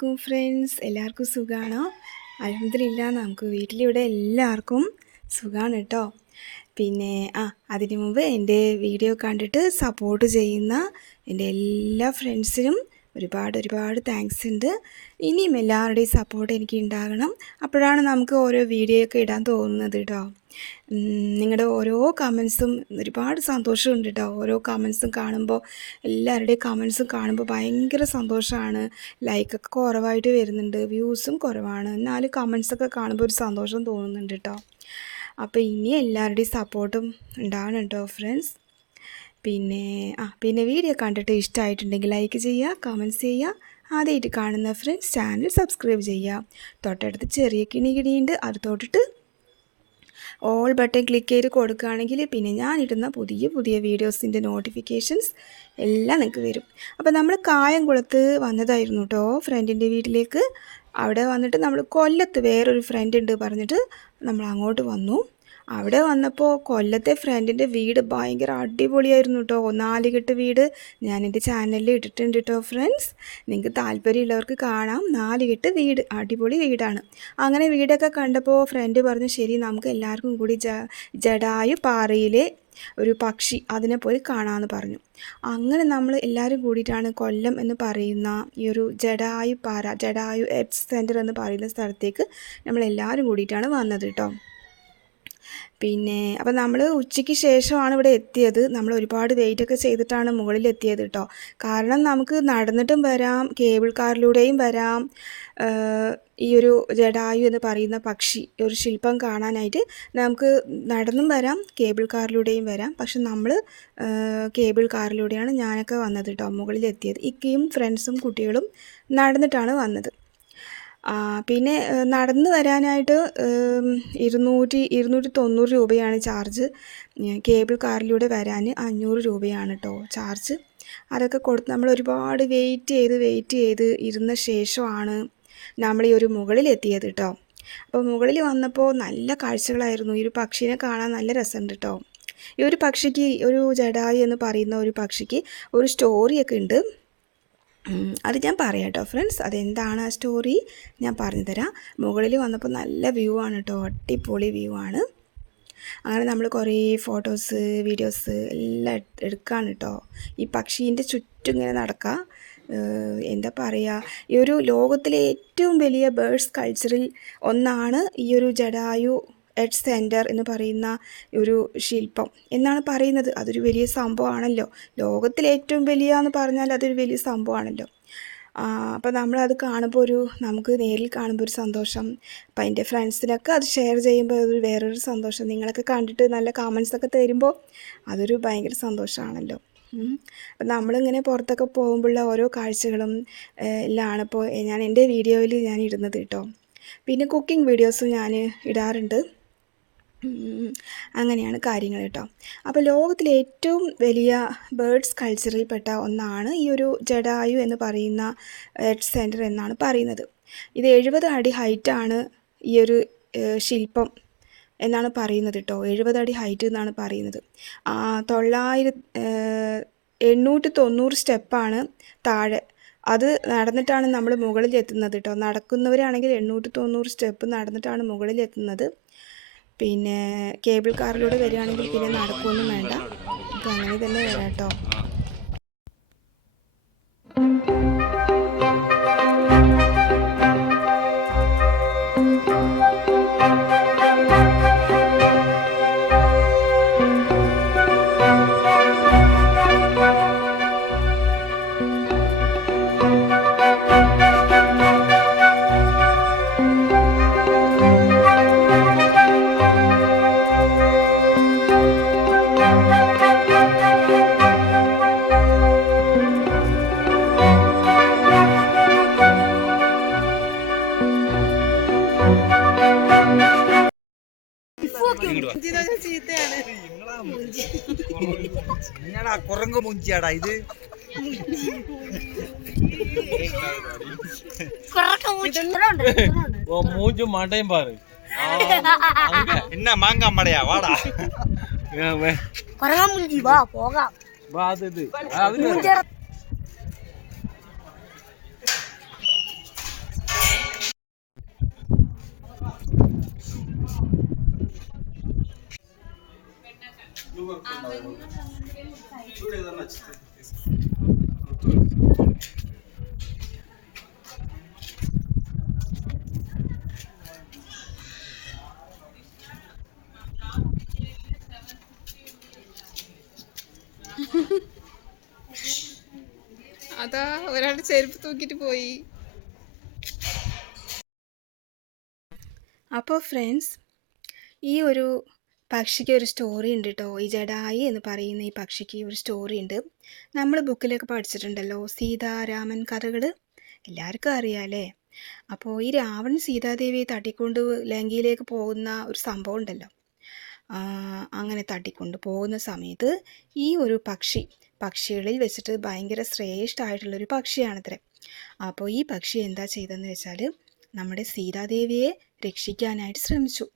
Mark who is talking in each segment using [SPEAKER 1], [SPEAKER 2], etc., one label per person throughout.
[SPEAKER 1] അലൈക്കും ഫ്രണ്ട്സ് എല്ലാവർക്കും സുഖമാണോ അലഹമില്ല നമുക്ക് വീട്ടിലിവിടെ എല്ലാവർക്കും സുഖമാണ് കേട്ടോ പിന്നെ ആ അതിനു മുമ്പ് എൻ്റെ വീഡിയോ കണ്ടിട്ട് സപ്പോർട്ട് ചെയ്യുന്ന എൻ്റെ എല്ലാ ഫ്രണ്ട്സിനും ഒരുപാട് ഒരുപാട് താങ്ക്സ് ഉണ്ട് ഇനിയും എല്ലാവരുടെയും സപ്പോർട്ട് എനിക്ക് ഉണ്ടാകണം അപ്പോഴാണ് നമുക്ക് ഓരോ വീഡിയോ ഒക്കെ ഇടാൻ തോന്നുന്നത് കേട്ടോ നിങ്ങളുടെ ഓരോ കമൻസും ഒരുപാട് സന്തോഷമുണ്ട് കേട്ടോ ഓരോ കമൻസും കാണുമ്പോൾ എല്ലാവരുടെയും കമൻസും കാണുമ്പോൾ ഭയങ്കര സന്തോഷമാണ് ലൈക്കൊക്കെ കുറവായിട്ട് വരുന്നുണ്ട് വ്യൂസും കുറവാണ് എന്നാലും കമൻസൊക്കെ കാണുമ്പോൾ ഒരു സന്തോഷം തോന്നുന്നുണ്ട് കേട്ടോ അപ്പോൾ ഇനി എല്ലാവരുടെയും സപ്പോർട്ടും ഉണ്ടാവണം കേട്ടോ ഫ്രണ്ട്സ് പിന്നെ ആ പിന്നെ വീഡിയോ കണ്ടിട്ട് ഇഷ്ടമായിട്ടുണ്ടെങ്കിൽ ലൈക്ക് ചെയ്യുക കമൻറ്റ്സ് ചെയ്യുക ആദ്യമായിട്ട് കാണുന്ന ഫ്രണ്ട്സ് ചാനൽ സബ്സ്ക്രൈബ് ചെയ്യുക തൊട്ടടുത്ത് ചെറിയ കിണി കിണിയുണ്ട് അത് തൊട്ടിട്ട് ഓൾ ബട്ടൺ ക്ലിക്ക് ചെയ്ത് കൊടുക്കുകയാണെങ്കിൽ പിന്നെ ഞാനിടുന്ന പുതിയ പുതിയ വീഡിയോസിൻ്റെ നോട്ടിഫിക്കേഷൻസ് എല്ലാം നിങ്ങൾക്ക് വരും അപ്പോൾ നമ്മൾ കായംകുളത്ത് വന്നതായിരുന്നു കേട്ടോ ഫ്രണ്ടിൻ്റെ വീട്ടിലേക്ക് അവിടെ വന്നിട്ട് നമ്മൾ കൊല്ലത്ത് വേറൊരു ഫ്രണ്ട് ഉണ്ട് പറഞ്ഞിട്ട് നമ്മൾ അങ്ങോട്ട് വന്നു അവിടെ വന്നപ്പോൾ കൊല്ലത്തെ ഫ്രണ്ടിൻ്റെ വീട് ഭയങ്കര അടിപൊളിയായിരുന്നു കേട്ടോ നാലുകെട്ട് വീട് ഞാൻ എൻ്റെ ചാനലിൽ ഇട്ടിട്ടുണ്ട് കേട്ടോ ഫ്രണ്ട്സ് നിങ്ങൾക്ക് താല്പര്യമുള്ളവർക്ക് കാണാം നാലുകെട്ട് വീട് അടിപൊളി വീടാണ് അങ്ങനെ വീടൊക്കെ കണ്ടപ്പോൾ ഫ്രണ്ട് പറഞ്ഞു ശരി നമുക്ക് എല്ലാവർക്കും കൂടി ജ ജഡായു പാറയിലെ ഒരു പക്ഷി അതിനെ പോയി കാണാമെന്ന് പറഞ്ഞു അങ്ങനെ നമ്മൾ എല്ലാവരും കൂടിയിട്ടാണ് കൊല്ലം എന്ന് പറയുന്ന ഈ ഒരു ജഡായു പാറ ജഡായു എഡ്സ് സെൻറ്റർ എന്ന് പറയുന്ന സ്ഥലത്തേക്ക് നമ്മൾ എല്ലാവരും കൂടിയിട്ടാണ് വന്നത് കേട്ടോ പിന്നെ അപ്പം നമ്മൾ ഉച്ചയ്ക്ക് ശേഷമാണ് ഇവിടെ എത്തിയത് നമ്മൾ ഒരുപാട് വെയിറ്റൊക്കെ ചെയ്തിട്ടാണ് മുകളിൽ എത്തിയത് കേട്ടോ കാരണം നമുക്ക് നടന്നിട്ടും വരാം കേബിൾ കാറിലൂടെയും വരാം ഈ ഒരു ജഡായു എന്ന് പറയുന്ന പക്ഷി ഒരു ശില്പം കാണാനായിട്ട് നമുക്ക് നടന്നും വരാം കേബിൾ കാറിലൂടെയും വരാം പക്ഷെ നമ്മൾ കേബിൾ കാറിലൂടെയാണ് ഞാനൊക്കെ വന്നത് കേട്ടോ മുകളിൽ എത്തിയത് ഇക്കയും ഫ്രണ്ട്സും കുട്ടികളും നടന്നിട്ടാണ് വന്നത് പിന്നെ നടന്ന് വരാനായിട്ട് ഇരുന്നൂറ്റി ഇരുന്നൂറ്റി തൊണ്ണൂറ് രൂപയാണ് ചാർജ് കേബിൾ കാറിലൂടെ വരാൻ അഞ്ഞൂറ് രൂപയാണ് കേട്ടോ ചാർജ് അതൊക്കെ കൊടുത്ത് നമ്മൾ ഒരുപാട് വെയിറ്റ് ചെയ്ത് വെയിറ്റ് ചെയ്ത് ഇരുന്ന ശേഷമാണ് നമ്മൾ ഈ ഒരു മുകളിലെത്തിയത് കേട്ടോ അപ്പോൾ മുകളിൽ വന്നപ്പോൾ നല്ല കാഴ്ചകളായിരുന്നു ഈ ഒരു പക്ഷീനെ കാണാൻ നല്ല രസമുണ്ട് കേട്ടോ ഈ ഒരു പക്ഷിക്ക് ഒരു ജഡായി എന്ന് പറയുന്ന ഒരു പക്ഷിക്ക് ഒരു സ്റ്റോറിയൊക്കെ ഉണ്ട് അത് ഞാൻ പറയാം കേട്ടോ ഫ്രണ്ട്സ് അതെന്താണ് ആ സ്റ്റോറി ഞാൻ പറഞ്ഞുതരാം മുകളിൽ വന്നപ്പോൾ നല്ല വ്യൂ ആണ് കേട്ടോ അടിപൊളി വ്യൂ ആണ് അങ്ങനെ നമ്മൾ കുറേ ഫോട്ടോസ് വീഡിയോസ് എല്ലാം എടുക്കുകയാണ് കേട്ടോ ഈ പക്ഷീൻ്റെ ചുറ്റും ഇങ്ങനെ നടക്കുക എന്താ പറയുക ഈ ഒരു ലോകത്തിലെ ഏറ്റവും വലിയ ബേഡ്സ് കൾച്ചറിൽ ഒന്നാണ് ഈ ഒരു ജഡായു എഡ് സെൻറ്റർ എന്ന് പറയുന്ന ഒരു ശില്പം എന്നാണ് പറയുന്നത് അതൊരു വലിയ സംഭവമാണല്ലോ ലോകത്തിലെ ഏറ്റവും വലിയ എന്ന് പറഞ്ഞാൽ അതൊരു വലിയ സംഭവമാണല്ലോ അപ്പോൾ നമ്മളത് കാണുമ്പോൾ ഒരു നമുക്ക് നേരിൽ കാണുമ്പോൾ ഒരു സന്തോഷം അപ്പോൾ എൻ്റെ ഫ്രണ്ട്സിനൊക്കെ അത് ഷെയർ ചെയ്യുമ്പോൾ അതൊരു വേറൊരു സന്തോഷം നിങ്ങളൊക്കെ കണ്ടിട്ട് നല്ല കമൻസൊക്കെ തരുമ്പോൾ അതൊരു ഭയങ്കര സന്തോഷമാണല്ലോ അപ്പം നമ്മളിങ്ങനെ പുറത്തൊക്കെ പോകുമ്പോഴുള്ള ഓരോ കാഴ്ചകളും എല്ലാം ഇപ്പോൾ ഞാൻ എൻ്റെ വീഡിയോയിൽ ഞാൻ ഇടുന്നത് കേട്ടോ പിന്നെ കുക്കിംഗ് വീഡിയോസും ഞാൻ ഇടാറുണ്ട് അങ്ങനെയാണ് കാര്യങ്ങൾ കേട്ടോ അപ്പോൾ ലോകത്തിലെ ഏറ്റവും വലിയ ബേർഡ്സ് കൾച്ചറിൽപ്പെട്ട ഒന്നാണ് ഈ ഒരു ജഡായു എന്ന് പറയുന്ന എഡ് സെൻറ്റർ എന്നാണ് പറയുന്നത് ഇത് എഴുപത് അടി ഹൈറ്റാണ് ഈ ഒരു ശില്പം എന്നാണ് പറയുന്നത് കേട്ടോ എഴുപത് അടി ഹൈറ്റ് എന്നാണ് പറയുന്നത് തൊള്ളായിര എണ്ണൂറ്റി തൊണ്ണൂറ് സ്റ്റെപ്പാണ് താഴെ അത് നടന്നിട്ടാണ് നമ്മൾ മുകളിൽ എത്തുന്നത് കേട്ടോ നടക്കുന്നവരാണെങ്കിൽ എണ്ണൂറ്റി തൊണ്ണൂറ് സ്റ്റെപ്പ് നടന്നിട്ടാണ് മുകളിൽ എത്തുന്നത് പിന്നെ കേബിൾ കാറിലൂടെ വരികയാണെങ്കിൽ പിന്നെ നടക്കുമൊന്നും വേണ്ട അങ്ങനെ തന്നെ വരാം കേട്ടോ என்னடா குரங்கு மூஞ்சியாடா இது மூஞ்சு மண்டையும் பாரு என்ன மாங்காய் மடையா வாடா குரங்கா மூஞ்சி வா போகா வா அது இது Thank you. അതാ ഒരാളുടെ ചെരുപ്പ് തൂക്കിട്ട് പോയി അപ്പോൾ ഫ്രണ്ട്സ് ഈ ഒരു പക്ഷിക്ക് ഒരു സ്റ്റോറി ഉണ്ട് കേട്ടോ ഈ ജഡായി എന്ന് പറയുന്ന ഈ പക്ഷിക്ക് ഒരു സ്റ്റോറി ഉണ്ട് നമ്മൾ ബുക്കിലൊക്കെ പഠിച്ചിട്ടുണ്ടല്ലോ സീതാരാമൻ കഥകൾ എല്ലാവർക്കും അറിയാമല്ലേ അപ്പോൾ ഈ രാവൺ സീതാദേവിയെ തട്ടിക്കൊണ്ട് ലങ്കയിലേക്ക് പോകുന്ന ഒരു സംഭവം ഉണ്ടല്ലോ അങ്ങനെ തട്ടിക്കൊണ്ട് പോകുന്ന സമയത്ത് ഈ ഒരു പക്ഷി പക്ഷികളിൽ വെച്ചിട്ട് ഭയങ്കര ശ്രേഷ്ഠമായിട്ടുള്ളൊരു പക്ഷിയാണത്രേ അപ്പോൾ ഈ പക്ഷി എന്താ ചെയ്തതെന്ന് വെച്ചാൽ നമ്മുടെ സീതാദേവിയെ രക്ഷിക്കാനായിട്ട് ശ്രമിച്ചു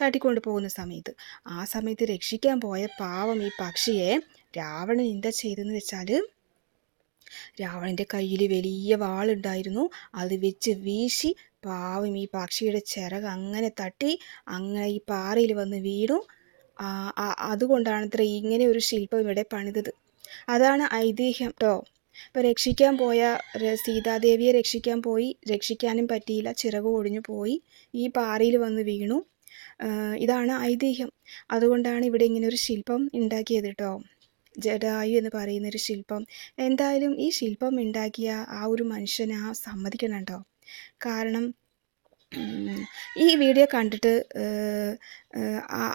[SPEAKER 1] തട്ടിക്കൊണ്ട് പോകുന്ന സമയത്ത് ആ സമയത്ത് രക്ഷിക്കാൻ പോയ പാവം ഈ പക്ഷിയെ രാവണൻ എന്താ ചെയ്തെന്ന് വെച്ചാൽ രാവണൻ്റെ കയ്യിൽ വലിയ വാളുണ്ടായിരുന്നു അത് വെച്ച് വീശി പാവം ഈ പക്ഷിയുടെ ചിറക് അങ്ങനെ തട്ടി അങ്ങനെ ഈ പാറയിൽ വന്ന് വീണു അതുകൊണ്ടാണത്ര ഇങ്ങനെ ഒരു ശില്പം ഇവിടെ പണിതത് അതാണ് ഐതിഹ്യം കേട്ടോ ഇപ്പോൾ രക്ഷിക്കാൻ പോയ സീതാദേവിയെ രക്ഷിക്കാൻ പോയി രക്ഷിക്കാനും പറ്റിയില്ല ചിറക് ഒടിഞ്ഞു പോയി ഈ പാറയിൽ വന്ന് വീണു ഇതാണ് ഐതിഹ്യം അതുകൊണ്ടാണ് ഇവിടെ ഇങ്ങനെ ഒരു ശില്പം ഉണ്ടാക്കിയത് കേട്ടോ ജഡായു എന്ന് പറയുന്ന ഒരു ശില്പം എന്തായാലും ഈ ശില്പം ഉണ്ടാക്കിയ ആ ഒരു മനുഷ്യനെ ആ സമ്മതിക്കണം കേട്ടോ കാരണം ഈ വീഡിയോ കണ്ടിട്ട്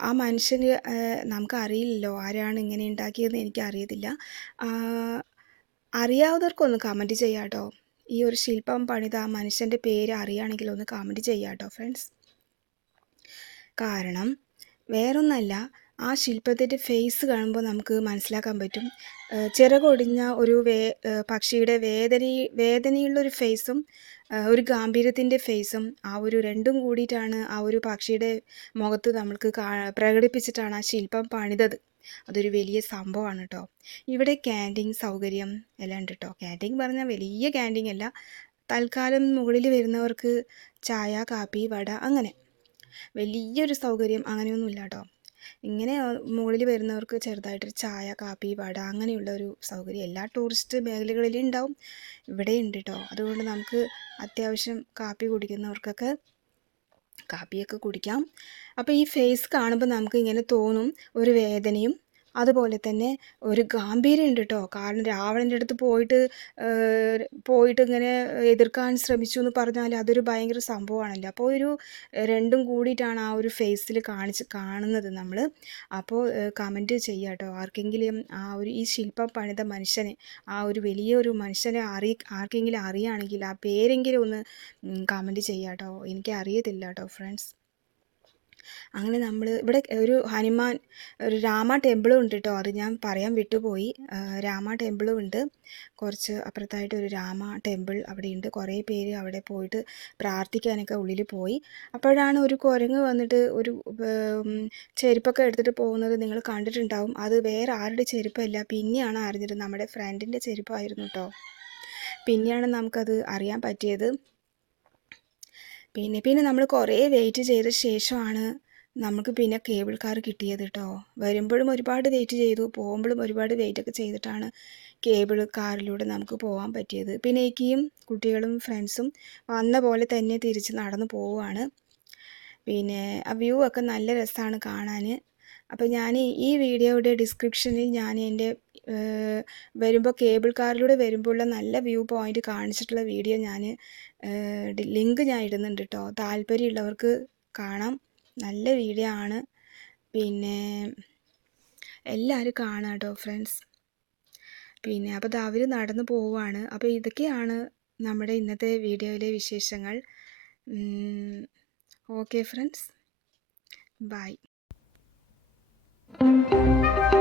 [SPEAKER 1] ആ മനുഷ്യന് നമുക്ക് അറിയില്ലല്ലോ ആരാണ് ഇങ്ങനെ ഉണ്ടാക്കിയതെന്ന് എനിക്ക് അറിയത്തില്ല അറിയാവുന്നവർക്കൊന്ന് കമൻറ്റ് ചെയ്യാം കേട്ടോ ഈ ഒരു ശില്പം പണിത ആ മനുഷ്യൻ്റെ പേര് അറിയുകയാണെങ്കിൽ ഒന്ന് കമൻറ്റ് ചെയ്യാം കേട്ടോ ഫ്രണ്ട്സ് കാരണം വേറൊന്നല്ല ആ ശില്പത്തിൻ്റെ ഫേസ് കാണുമ്പോൾ നമുക്ക് മനസ്സിലാക്കാൻ പറ്റും ചിറകൊടിഞ്ഞ ഒരു വേ പക്ഷിയുടെ വേദന വേദനയുള്ളൊരു ഒരു ഫേസും ഒരു ഗാംഭീര്യത്തിൻ്റെ ഫേസും ആ ഒരു രണ്ടും കൂടിയിട്ടാണ് ആ ഒരു പക്ഷിയുടെ മുഖത്ത് നമ്മൾക്ക് പ്രകടിപ്പിച്ചിട്ടാണ് ആ ശില്പം പണിതത് അതൊരു വലിയ സംഭവമാണ് കേട്ടോ ഇവിടെ ക്യാൻറ്റീൻ സൗകര്യം എല്ലാം ഉണ്ട് കേട്ടോ ക്യാൻറ്റീൻ പറഞ്ഞാൽ വലിയ ക്യാൻറ്റീൻ അല്ല തൽക്കാലം മുകളിൽ വരുന്നവർക്ക് ചായ കാപ്പി വട അങ്ങനെ വലിയൊരു സൗകര്യം ഇല്ല കേട്ടോ ഇങ്ങനെ മുകളിൽ വരുന്നവർക്ക് ചെറുതായിട്ടൊരു ചായ കാപ്പി വട അങ്ങനെയുള്ള ഒരു സൗകര്യം എല്ലാ ടൂറിസ്റ്റ് മേഖലകളിലും ഉണ്ടാവും ഇവിടെ ഉണ്ട് കേട്ടോ അതുകൊണ്ട് നമുക്ക് അത്യാവശ്യം കാപ്പി കുടിക്കുന്നവർക്കൊക്കെ കാപ്പിയൊക്കെ കുടിക്കാം അപ്പോൾ ഈ ഫേസ് കാണുമ്പോൾ നമുക്ക് ഇങ്ങനെ തോന്നും ഒരു വേദനയും അതുപോലെ തന്നെ ഒരു ഗാംഭീര്യം ഉണ്ട് കേട്ടോ കാരണം രാവണൻ്റെ അടുത്ത് പോയിട്ട് പോയിട്ട് ഇങ്ങനെ എതിർക്കാൻ ശ്രമിച്ചു എന്ന് പറഞ്ഞാൽ അതൊരു ഭയങ്കര സംഭവമാണല്ലോ അപ്പോൾ ഒരു രണ്ടും കൂടിയിട്ടാണ് ആ ഒരു ഫേസിൽ കാണിച്ച് കാണുന്നത് നമ്മൾ അപ്പോൾ കമൻറ്റ് ചെയ്യുക കേട്ടോ ആർക്കെങ്കിലും ആ ഒരു ഈ ശില്പം പണിത മനുഷ്യനെ ആ ഒരു വലിയ ഒരു മനുഷ്യനെ അറി ആർക്കെങ്കിലും അറിയുകയാണെങ്കിൽ ആ പേരെങ്കിലും ഒന്ന് കമൻറ്റ് ചെയ്യാം കേട്ടോ എനിക്ക് അറിയത്തില്ല കേട്ടോ ഫ്രണ്ട്സ് അങ്ങനെ നമ്മൾ ഇവിടെ ഒരു ഹനുമാൻ ഒരു രാമ ടെമ്പിളും ഉണ്ട് കേട്ടോ അത് ഞാൻ പറയാൻ വിട്ടുപോയി രാമ ടെമ്പിളും ഉണ്ട് കുറച്ച് അപ്പുറത്തായിട്ട് ഒരു രാമ ടെമ്പിൾ അവിടെ ഉണ്ട് കുറേ പേര് അവിടെ പോയിട്ട് പ്രാർത്ഥിക്കാനൊക്കെ ഉള്ളിൽ പോയി അപ്പോഴാണ് ഒരു കുരങ്ങ് വന്നിട്ട് ഒരു ചെരുപ്പൊക്കെ എടുത്തിട്ട് പോകുന്നത് നിങ്ങൾ കണ്ടിട്ടുണ്ടാവും അത് വേറെ ആരുടെ ചെരുപ്പല്ല പിന്നെയാണ് അറിഞ്ഞത് നമ്മുടെ ഫ്രണ്ടിൻ്റെ ചെരുപ്പായിരുന്നു കേട്ടോ പിന്നെയാണ് നമുക്കത് അറിയാൻ പറ്റിയത് പിന്നെ പിന്നെ നമ്മൾ കുറേ വെയിറ്റ് ചെയ്ത ശേഷമാണ് നമുക്ക് പിന്നെ കേബിൾ കാർ കിട്ടിയത് കേട്ടോ വരുമ്പോഴും ഒരുപാട് വെയിറ്റ് ചെയ്തു പോകുമ്പോഴും ഒരുപാട് വെയിറ്റ് ഒക്കെ ചെയ്തിട്ടാണ് കേബിൾ കാറിലൂടെ നമുക്ക് പോകാൻ പറ്റിയത് പിന്നെ ഇക്കിയും കുട്ടികളും ഫ്രണ്ട്സും വന്ന പോലെ തന്നെ തിരിച്ച് നടന്നു പോവുകയാണ് പിന്നെ ആ വ്യൂ ഒക്കെ നല്ല രസമാണ് കാണാൻ അപ്പോൾ ഞാൻ ഈ വീഡിയോയുടെ ഡിസ്ക്രിപ്ഷനിൽ ഞാൻ എൻ്റെ വരുമ്പോൾ കേബിൾ കാറിലൂടെ ഉള്ള നല്ല വ്യൂ പോയിൻ്റ് കാണിച്ചിട്ടുള്ള വീഡിയോ ഞാൻ ലിങ്ക് ഞാൻ ഇടുന്നുണ്ട് കേട്ടോ താല്പര്യമുള്ളവർക്ക് കാണാം നല്ല വീഡിയോ ആണ് പിന്നെ എല്ലാവരും കാണാം കേട്ടോ ഫ്രണ്ട്സ് പിന്നെ അപ്പോൾ അത് അവർ നടന്നു പോവുകയാണ് അപ്പോൾ ഇതൊക്കെയാണ് നമ്മുടെ ഇന്നത്തെ വീഡിയോയിലെ വിശേഷങ്ങൾ ഓക്കെ ഫ്രണ്ട്സ് ബൈ Música